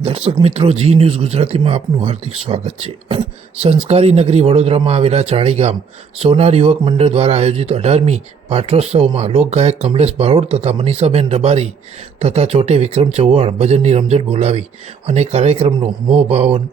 દર્શક મિત્રો, જી ન્યૂઝ ગુજરાતીમાં આપનું હાર્દિક સ્વાગત છે. સંસ્કારી નગરી વડોદરામાં આવેલા ચાણી ગામ સોનાર યુવક મંડળ દ્વારા આયોજિત 18મી પાઠોત્સવમાં લોકગાયક કમલેશ બારોટ તથા મનીષાબેન રબારી તથા ચોટે વિક્રમ ચૌહાણ ભજનની રમઝટ બોલાવી અને કાર્યક્રમનો મોહભાવન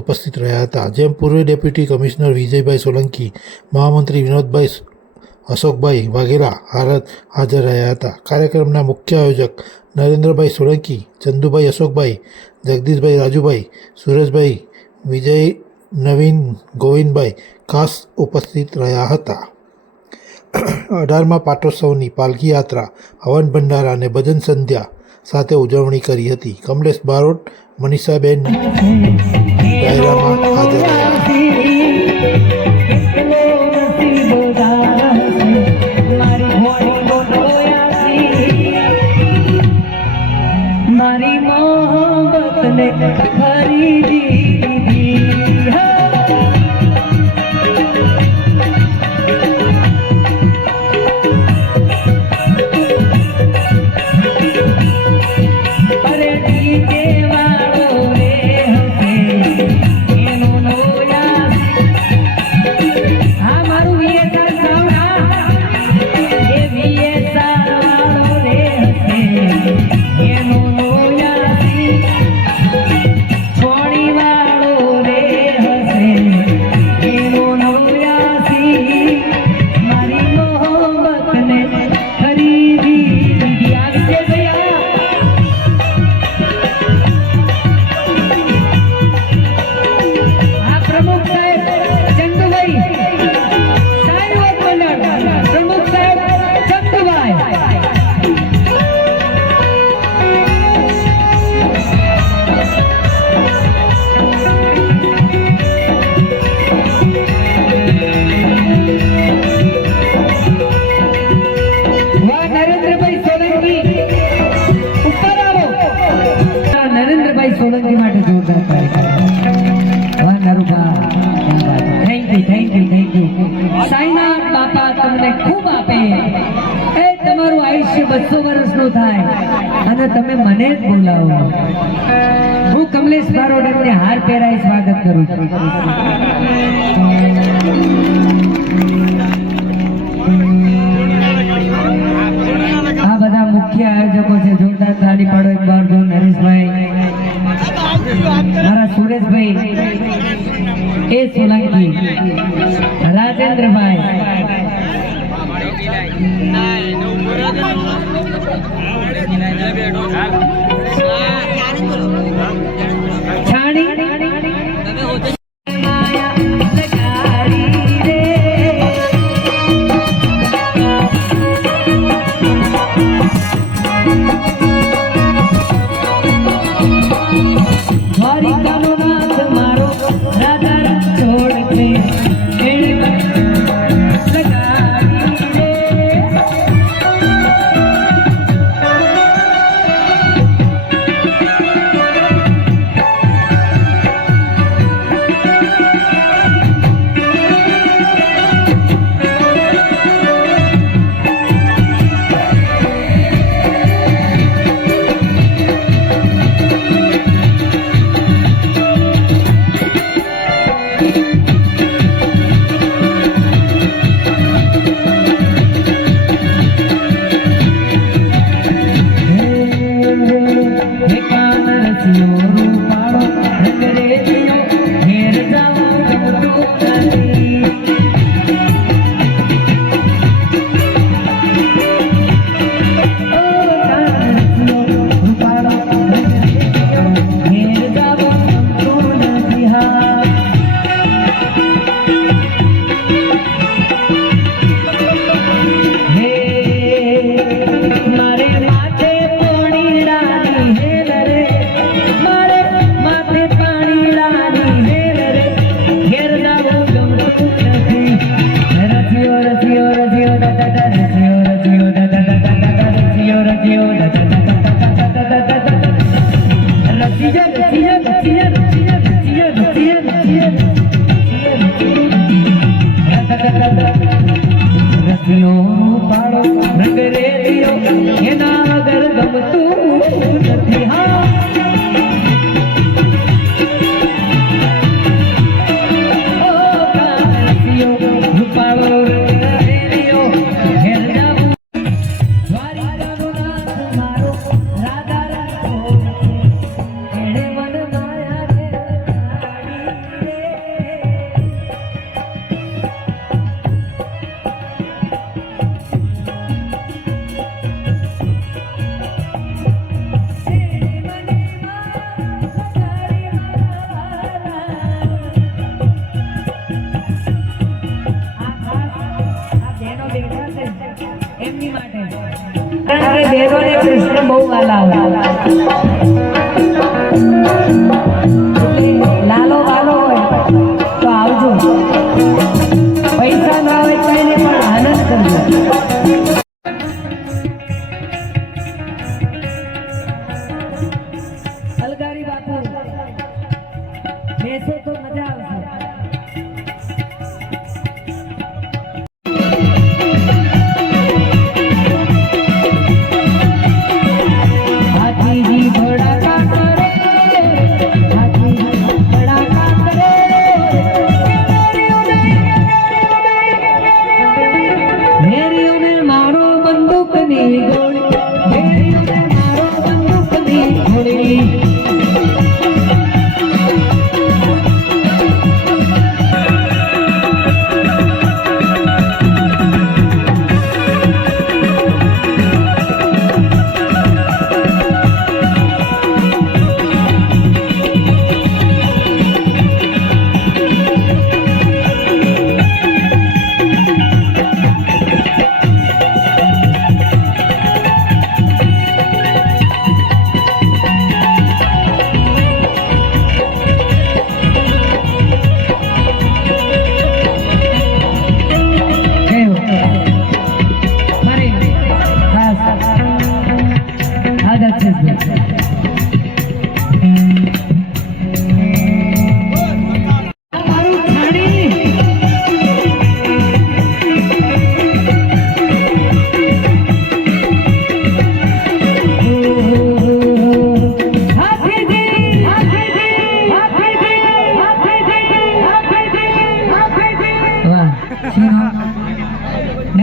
ઉપસ્થિત રહ્યા હતા. જેમ પૂર્વ ડેપ્યુટી કમિશનર વિજયભાઈ સોલંકી, મહામંત્રી વિનોદભાઈ, અશોકભાઈ વાઘેલા હાજર રહ્યા હતા. કાર્યક્રમના મુખ્ય આયોજક નરેન્દ્રભાઈ સોલંકી, ચંદુભાઈ, અશોકભાઈ, જગદીશભાઈ, રાજુભાઈ, સુરેશભાઈ, વિજય, નવીન, ગોવિંદભાઈ ખાસ ઉપસ્થિત રહ્યા હતા. 18મા પાટોત્સવની પાલખી યાત્રા, હવન ભંડારા અને ભજન સંધ્યા સાથે ઉજવણી કરી હતી. કમલેશ બારોટ, મનીષાબેન ડાયરામાં હાજર રહ્યા. મારી મોહબ્બતને ખરીદી સોલંકી માટે જોરદાર થેન્ક યુ. સાઈનાથ બાપા તમને ખૂબ આપે, એ તમારું આયુષ્ય 200 વર્ષનું થાય અને તમે મને જ બોલાવો. હું કમલેશ બારોટ એમને હાર પહેરાઈ સ્વાગત કરું છું. આ બધા મુખ્ય આયોજકો છે. જોરદાર તાળી પાડો એક વાર. જો નરેશભાઈ, મારા સુરેશભાઈ એ સોલંકી, રાજેન્દ્રભાઈ, છાણી રંગ રેલિયો એના વગર ગમતું નથી. હા બહુ વાલા હોય એટલે લાલો વાલો હોય તો આવજો, પૈસા ના આવે કઈ નહીં પણ આનંદ કરજો. અલગારી બાપુ બેસો તો મજા આવશે. હાથીજી ભડાકા કરે, હાથીજી ભડાકા કરે, મેરીઓને મારો બંદૂકની ગોળી, મેરીઓને મારો બંદૂકની ગોળી.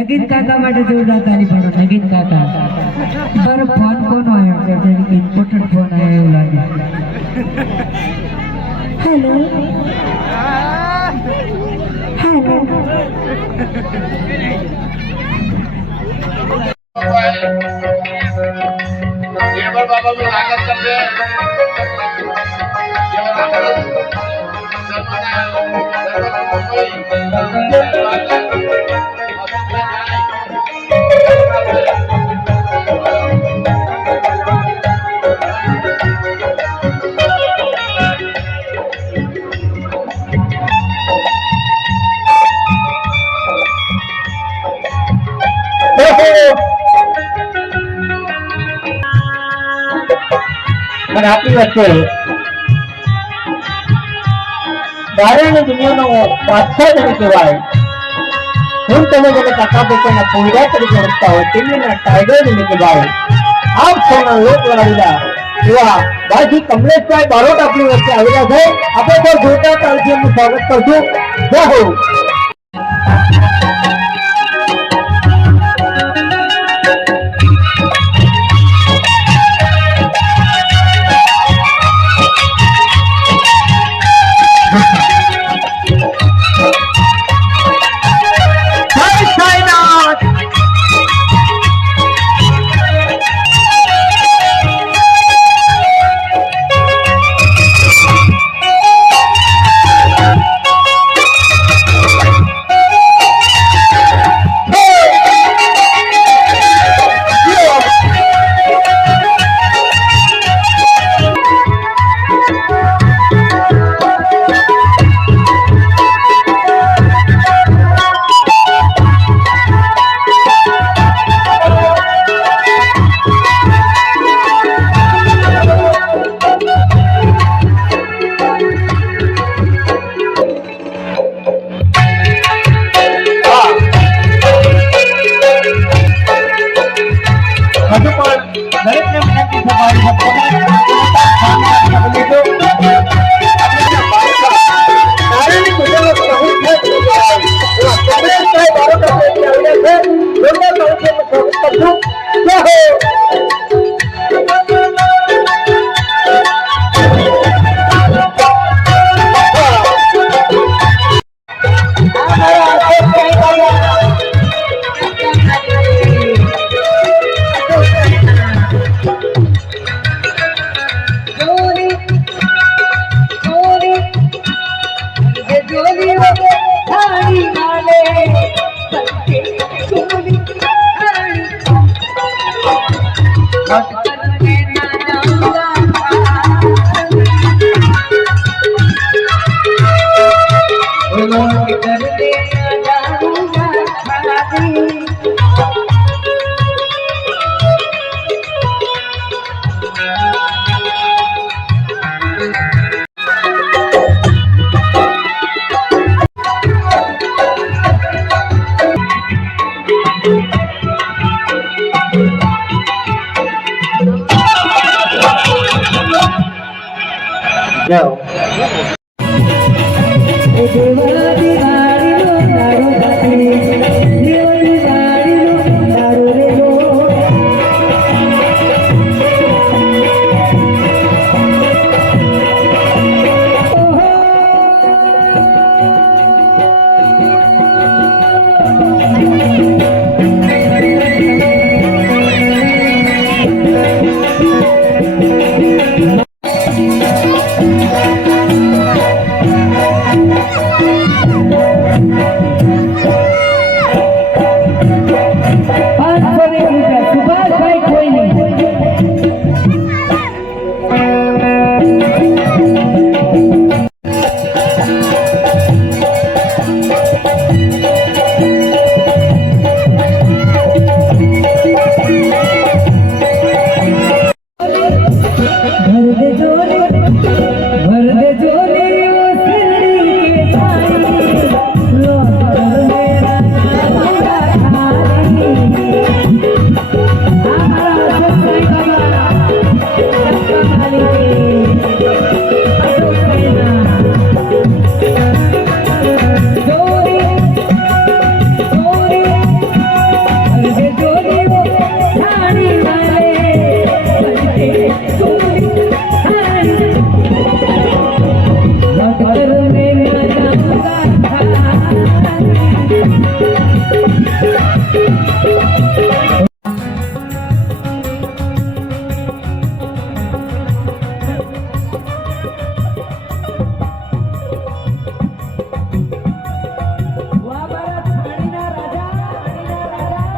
નગીન કાકા માટે જોરદાર તારી પાડો. નગીન કાકા પર ફોન કોનો આવ્યો છે? ઇમ્પોર્ટન્ટ ફોન આવ્યો એવું લાગે. હેલો હેલો बाबा को लागत कर दे અને આપણી વચ્ચે દારૂની દુનિયાનો પાછળ જેને કહેવાય, હું તમે જેને કાકા પોતાના પોયરા તરીકે ઓળખતા હોય તેમના ટાઈગર જેને કહેવાય, આપ સૌના લોક લડાવીલા એવા ભાઈ કમલેશભાઈ બારોટ આપણી વચ્ચે આવેલા છે. આપણે તો જોરદાર તાળીથી એમનું સ્વાગત કરશું. જય હો. જાઓ. એ દેવા દિવાળીનો દાડો બાપે, દેવા દિવાળીનો દાડો રેલો. સુભાષભાઈ કોઈ નહીં. ભર દે જોલી, ભર દે જોલી ઓ શિરડી કે સાઈ, લો કર મેરા पूरा खाली. हमारा सत्संग हमारा सबका मालिक अशोक सेना. जोरी जोरी भर दे जोली वो ठाणी वाले, भर दे जोली ठाणी. भक्तर में न जाऊंगा વાહ મારા છાણીના રાજા, છાણીના રાજા.